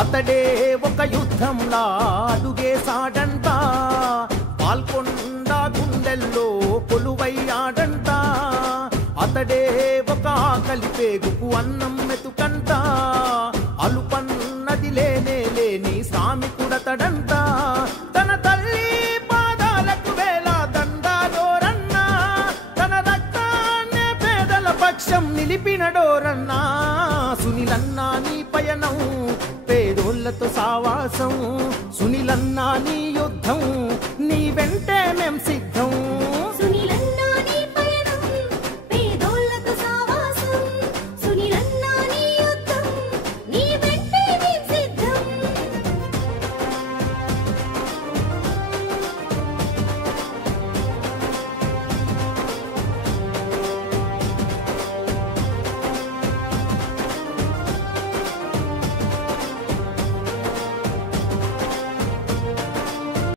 అతడే ఒక యుద్ధంలా అడుగేశాడంట, పాల్కొండ గుండెల్లో కొలువయ్యాడంట. అతడే ఒక ఆకలి పేగుకు అన్నం మెతుకంట, అలుపన్నది లేనే లేని శ్రామికుడతడంట. తన తల్లి పాదాలకు వేల దండాలోరన్నా, తన రక్తాన్నే పేదల పక్షం నిలిపినడోరన్నా. సునీలన్నా నీ పయనం పేదోళ్లతో సావాసం, సునీలన్నా నీ యుద్ధం నీ వెంటే మేం సిద్ధం.